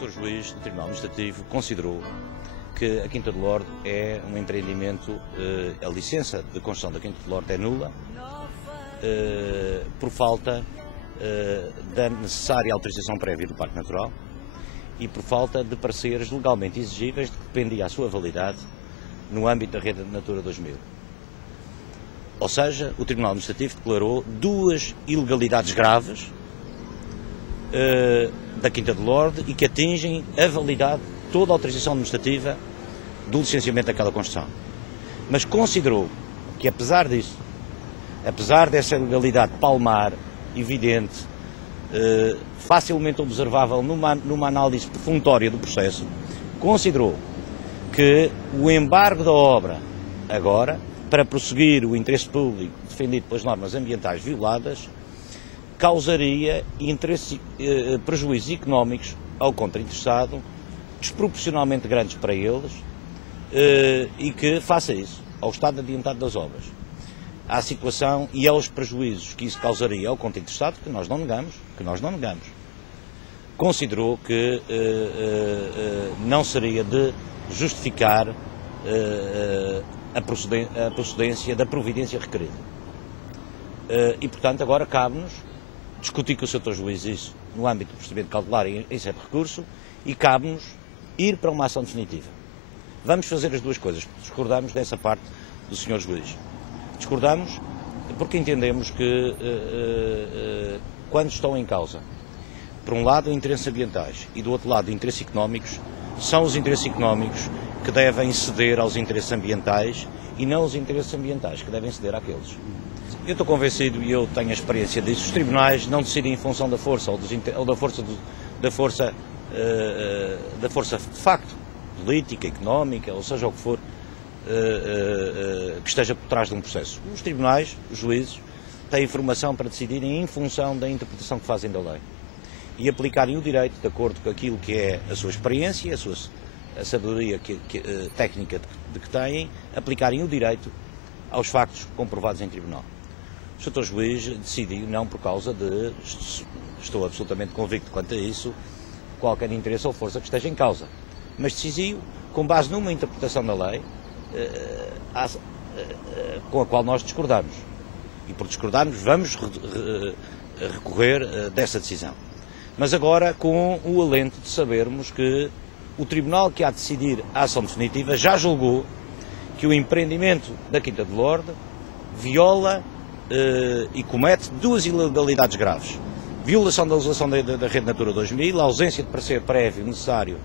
Sr. Juiz do Tribunal Administrativo considerou que a Quinta do Lorde é um empreendimento, a licença de construção da Quinta do Lorde é nula, por falta da necessária autorização prévia do Parque Natural e por falta de pareceres legalmente exigíveis de que dependia a sua validade no âmbito da Rede Natura 2000. Ou seja, o Tribunal Administrativo declarou duas ilegalidades graves da Quinta do Lorde e que atingem a validade de toda a autorização administrativa do licenciamento daquela construção. Mas considerou que, apesar disso, apesar dessa ilegalidade palmar, evidente, facilmente observável numa análise profunditória do processo, considerou que o embargo da obra, agora, para prosseguir o interesse público defendido pelas normas ambientais violadas, causaria prejuízos económicos ao contrainteressado, desproporcionalmente grandes para eles, e que, face a isso, ao estado adiantado das obras, à situação e aos prejuízos que isso causaria ao contrainteressado, que nós não negamos, considerou que não seria de justificar a procedência da providência requerida. E, portanto, agora cabe-nos discutir com o Sr. Juiz isso no âmbito do procedimento cautelar em sede de recurso e cabe-nos ir para uma ação definitiva. Vamos fazer as duas coisas, discordamos dessa parte do Sr. Juiz. Discordamos porque entendemos que quando estão em causa, por um lado, interesses ambientais e do outro lado, interesses económicos, são os interesses económicos que devem ceder aos interesses ambientais e não os interesses ambientais que devem ceder àqueles. Eu estou convencido, e eu tenho a experiência disso, os tribunais não decidem em função da força ou da força de facto, política, económica, ou seja o que for, que esteja por trás de um processo. Os tribunais, os juízes, têm informação para decidirem em função da interpretação que fazem da lei e aplicarem o direito de acordo com aquilo que é a sua experiência, a sabedoria técnica de que têm, aplicarem o direito aos factos comprovados em tribunal. O Sr. Juiz decidiu não por causa de, estou absolutamente convicto quanto a isso, qualquer interesse ou força que esteja em causa, mas decidiu com base numa interpretação da lei com a qual nós discordamos. E por discordarmos vamos recorrer dessa decisão. Mas agora com o alento de sabermos que o Tribunal que há de decidir a ação definitiva já julgou que o empreendimento da Quinta do Lorde viola e comete duas ilegalidades graves. Violação da legislação da Rede Natura 2000, a ausência de parecer prévio necessário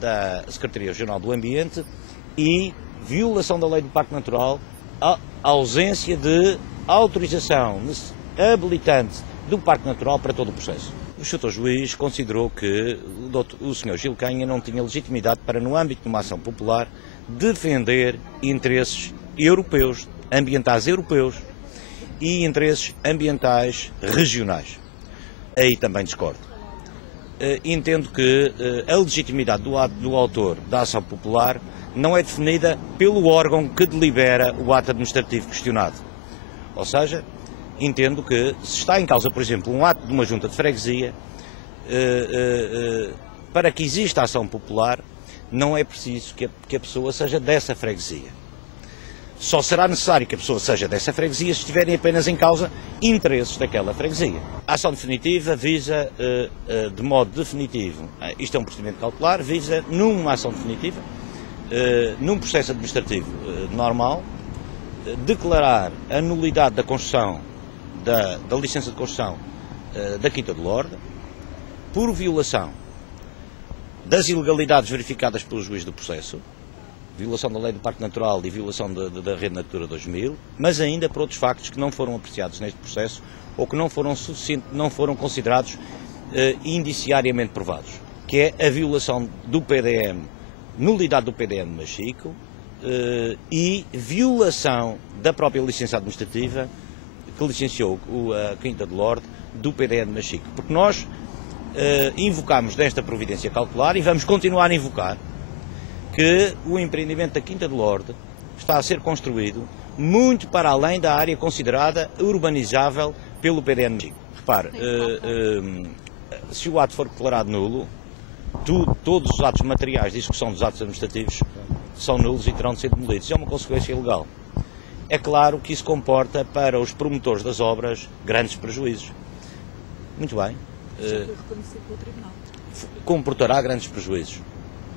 da Secretaria Regional do Ambiente e violação da Lei do Parque Natural, a ausência de autorização habilitante do Parque Natural para todo o processo. O Sr. Juiz considerou que o Sr. Gil Canha não tinha legitimidade para, no âmbito de uma ação popular, defender interesses europeus, ambientais europeus e interesses ambientais regionais. Aí também discordo. Entendo que a legitimidade do autor da ação popular não é definida pelo órgão que delibera o ato administrativo questionado. Ou seja, entendo que se está em causa, por exemplo, um ato de uma junta de freguesia, para que exista ação popular, não é preciso que a pessoa seja dessa freguesia. Só será necessário que a pessoa seja dessa freguesia se estiverem apenas em causa interesses daquela freguesia. A ação definitiva visa, de modo definitivo, isto é um procedimento cautelar, visa, numa ação definitiva, num processo administrativo normal, declarar a nulidade da construção, da licença de construção da Quinta do Lorde, por violação das ilegalidades verificadas pelo juiz do processo, violação da Lei do Parque Natural e violação da Rede Natura 2000, mas ainda por outros factos que não foram apreciados neste processo ou que não foram considerados indiciariamente provados, que é a violação do PDM, nulidade do PDM de Machico e violação da própria licença administrativa que licenciou a Quinta do Lorde do PDM de Machico. Porque nós invocamos desta providência cautelar e vamos continuar a invocar que o empreendimento da Quinta do Lorde está a ser construído muito para além da área considerada urbanizável pelo PDM. Repare, se o ato for declarado nulo, todos os atos materiais de execução dos atos administrativos são nulos e terão de ser demolidos. Isso é uma consequência legal. É claro que isso comporta para os promotores das obras grandes prejuízos. Muito bem. Já foi reconhecido pelo Tribunal. Comportará grandes prejuízos.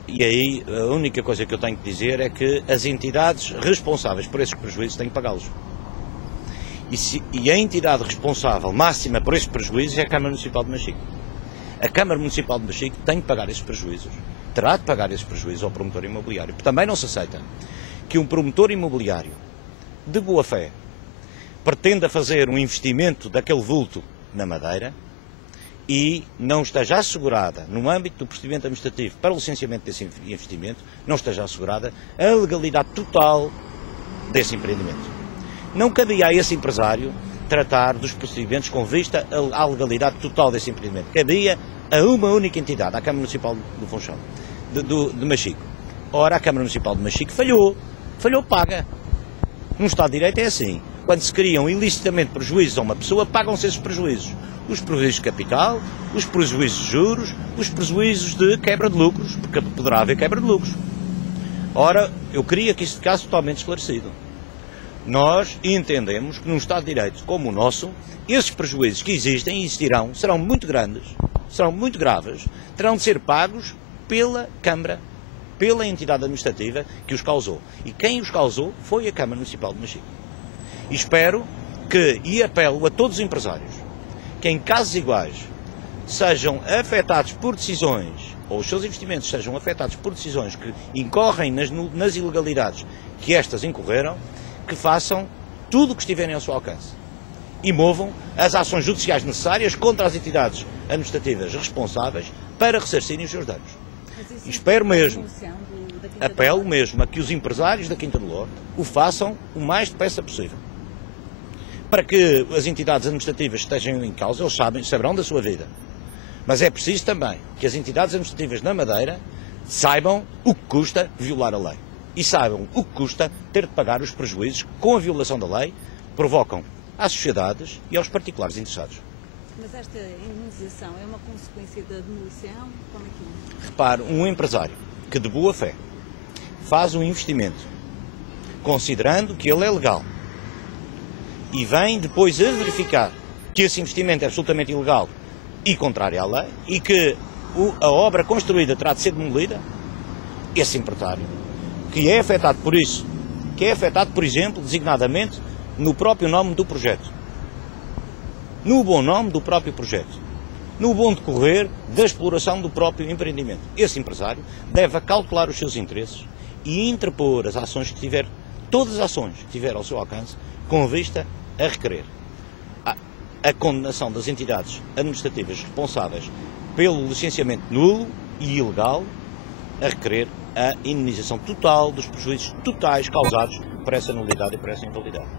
E aí a única coisa que eu tenho que dizer é que as entidades responsáveis por esses prejuízos têm que pagá-los. E a entidade responsável máxima por esses prejuízos é a Câmara Municipal de Machico. A Câmara Municipal de Machico tem que pagar esses prejuízos, terá de pagar esses prejuízos ao promotor imobiliário. Também não se aceita que um promotor imobiliário de boa fé pretenda fazer um investimento daquele vulto na Madeira e não esteja assegurada, no âmbito do procedimento administrativo para o licenciamento desse investimento, não esteja assegurada a legalidade total desse empreendimento. Não cabia a esse empresário tratar dos procedimentos com vista à legalidade total desse empreendimento. Cabia a uma única entidade, a Câmara Municipal do Funchal, de Machico. Ora, a Câmara Municipal de Machico falhou, paga. Num Estado de Direito é assim. Quando se criam ilicitamente prejuízos a uma pessoa, pagam-se esses prejuízos. Os prejuízos de capital, os prejuízos de juros, os prejuízos de quebra de lucros, porque poderá haver quebra de lucros. Ora, eu queria que isso ficasse totalmente esclarecido. Nós entendemos que num Estado de Direito como o nosso, esses prejuízos que existem e existirão serão muito grandes, serão muito graves, terão de ser pagos pela Câmara, pela entidade administrativa que os causou. E quem os causou foi a Câmara Municipal de Machico. E espero que, e apelo a todos os empresários, que em casos iguais sejam afetados por decisões, ou os seus investimentos sejam afetados por decisões que incorrem nas ilegalidades que estas incorreram, que façam tudo o que estiverem ao seu alcance e movam as ações judiciais necessárias contra as entidades administrativas responsáveis para ressarcirem os seus danos. E espero mesmo, apelo mesmo a que os empresários da Quinta do Lote o façam o mais depressa possível. Para que as entidades administrativas que estejam em causa, eles saberão da sua vida. Mas é preciso também que as entidades administrativas na Madeira saibam o que custa violar a lei. E saibam o que custa ter de pagar os prejuízos que, com a violação da lei, provocam às sociedades e aos particulares interessados. Mas esta indenização é uma consequência da demolição? Como é que é? Repare, um empresário que de boa fé faz um investimento, considerando que ele é legal, e vem depois a verificar que esse investimento é absolutamente ilegal e contrário à lei, e que a obra construída terá de ser demolida, esse empresário, que é afetado por isso, que é afetado, por exemplo, designadamente, no próprio nome do projeto, no bom nome do próprio projeto, no bom decorrer da exploração do próprio empreendimento. Esse empresário deve calcular os seus interesses e interpor as ações que tiver, todas as ações que tiver ao seu alcance, com vista a requerer a condenação das entidades administrativas responsáveis pelo licenciamento nulo e ilegal, a requerer a indenização total dos prejuízos totais causados por essa nulidade e por essa invalidade.